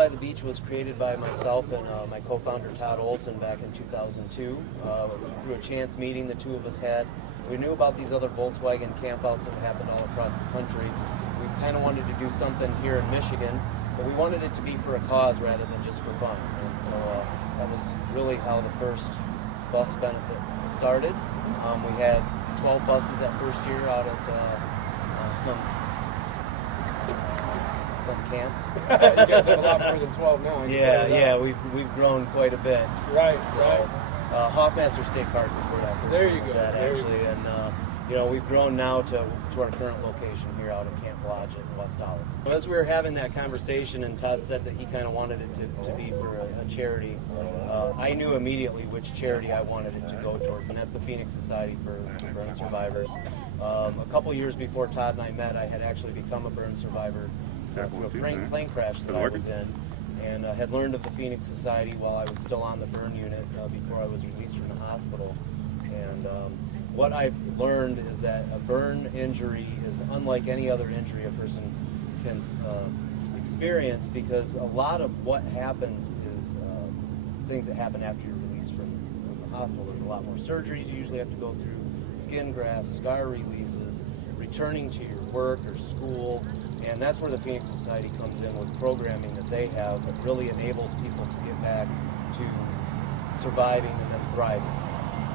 by the Beach was created by myself and my co-founder Todd Olson back in 2002. Through a chance meeting the two of us had. We knew about these other Volkswagen campouts that happened all across the country. We kind of wanted to do something here in Michigan, but we wanted it to be for a cause rather than just for fun. And so that was really how the first bus benefit started. We had 12 buses that first year out at some camp. You guys have a lot more than 12 now. Yeah, we've grown quite a bit. Right, so, right. Hoffmaster State Park was where that first there you was go. at, actually. And we've grown now to our current location here out at Camp Lodge in West Olive. As we were having that conversation, and Todd said that he kind of wanted it to be for a charity, I knew immediately which charity I wanted it to go towards, and that's the Phoenix Society for Burn Survivors. A couple years before Todd and I met, I had actually become a burn survivor through a plane crash that I was in, and had learned of the Phoenix Society while I was still on the burn unit before I was released from the hospital. And what I've learned is that a burn injury is unlike any other injury a person can experience, because a lot of what happens is things that happen after you're released from the hospital. There's a lot more surgeries you usually have to go through, skin grafts, scar releases, returning to your work or school. And that's where the Phoenix Society comes in with programming that they have that really enables people to get back to surviving and then thriving.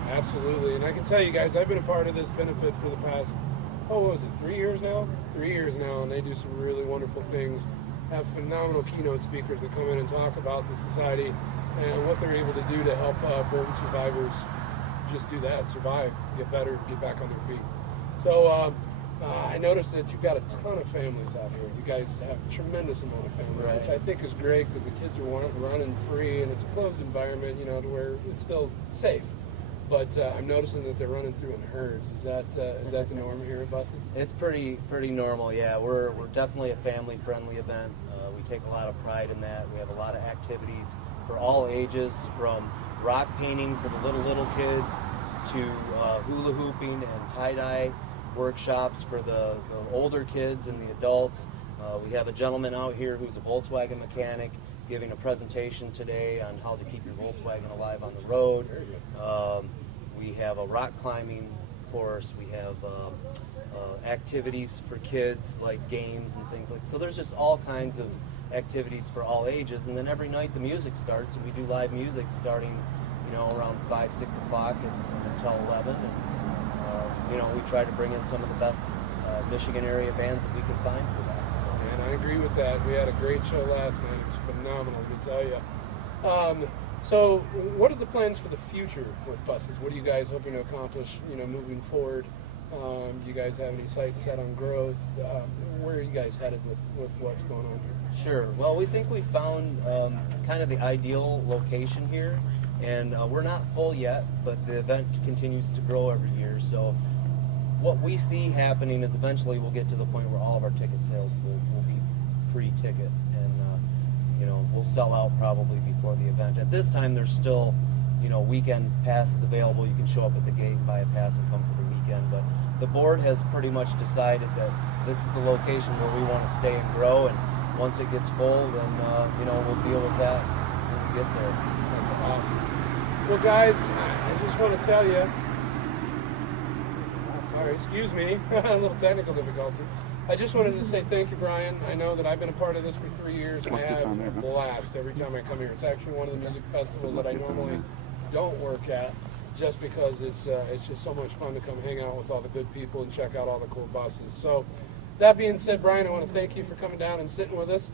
Absolutely. And I can tell you guys, I've been a part of this benefit for the past, what was it, 3 years now? 3 years now, and they do some really wonderful things. Have phenomenal keynote speakers that come in and talk about the society and what they're able to do to help burn survivors just do that, survive, get better, get back on their feet. So, I noticed that you've got a ton of families out here. You guys have a tremendous amount of families, right, which I think is great because the kids are running free, and it's a closed environment, to where it's still safe. But I'm noticing that they're running through in herds. Is that the norm here at buses? It's pretty normal, yeah. We're definitely a family-friendly event. We take a lot of pride in that. We have a lot of activities for all ages, from rock painting for the little kids to hula hooping and tie-dye workshops for the older kids and the adults. We have a gentleman out here who's a Volkswagen mechanic giving a presentation today on how to keep your Volkswagen alive on the road. We have a rock climbing course. We have activities for kids like games and things like that. So there's just all kinds of activities for all ages. And then every night the music starts, and we do live music starting around 5, 6 o'clock until 11. And we try to bring in some of the best Michigan area bands that we can find for that. And I agree with that. We had a great show last night. It was phenomenal, let me tell you. So what are the plans for the future with buses? What are you guys hoping to accomplish, moving forward? Do you guys have any sights set on growth? Where are you guys headed with what's going on here? Sure. Well, we think we found kind of the ideal location here. And we're not full yet, but the event continues to grow every year. So what we see happening is eventually we'll get to the point where all of our ticket sales will be pre-ticket, and we'll sell out probably before the event. At this time, there's still weekend passes available. You can show up at the gate, buy a pass, and come for the weekend. But the board has pretty much decided that this is the location where we want to stay and grow. And once it gets full, then we'll deal with that when we get there. That's awesome. Well, guys, I just want to tell you. Sorry, excuse me, a little technical difficulty. I just wanted to say thank you, Brian. I know that I've been a part of this for 3 years, and I have a blast every time I come here. It's actually one of the music festivals that I normally don't work at, just because it's just so much fun to come hang out with all the good people and check out all the cool buses. So, that being said, Brian, I want to thank you for coming down and sitting with us.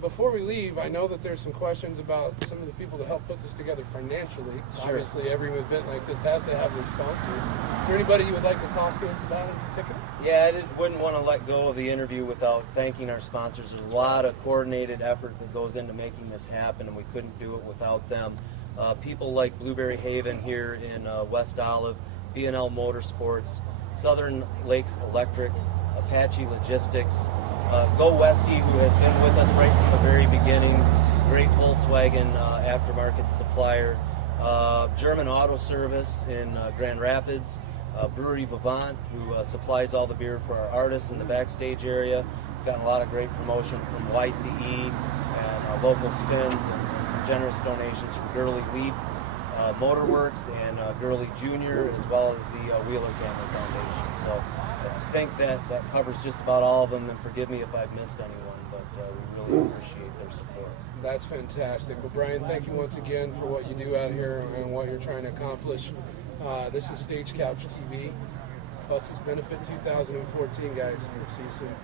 Before we leave, I know that there's some questions about some of the people that help put this together financially. Sure. Obviously, every event like this has to have a sponsor. Is there anybody you would like to talk to us about in particular? Yeah, I wouldn't want to let go of the interview without thanking our sponsors. There's a lot of coordinated effort that goes into making this happen, and we couldn't do it without them. People like Blueberry Haven here in West Olive, B&L Motorsports, Southern Lakes Electric, Apache Logistics, Go Westy, who has been with us right from the very beginning, great Volkswagen aftermarket supplier, German Auto Service in Grand Rapids, Brewery Vivant, who supplies all the beer for our artists in the backstage area. We've gotten a lot of great promotion from YCE, local spins and some generous donations from Gurley Leap Motorworks and Gurley Jr., as well as the Wheeler Family Foundation. So I think that covers just about all of them, and forgive me if I've missed anyone, but we really appreciate their support. That's fantastic. Well, Brian, thank you once again for what you do out here and what you're trying to accomplish. This is Stage Couch TV. Buses Benefit 2014, guys. See you soon.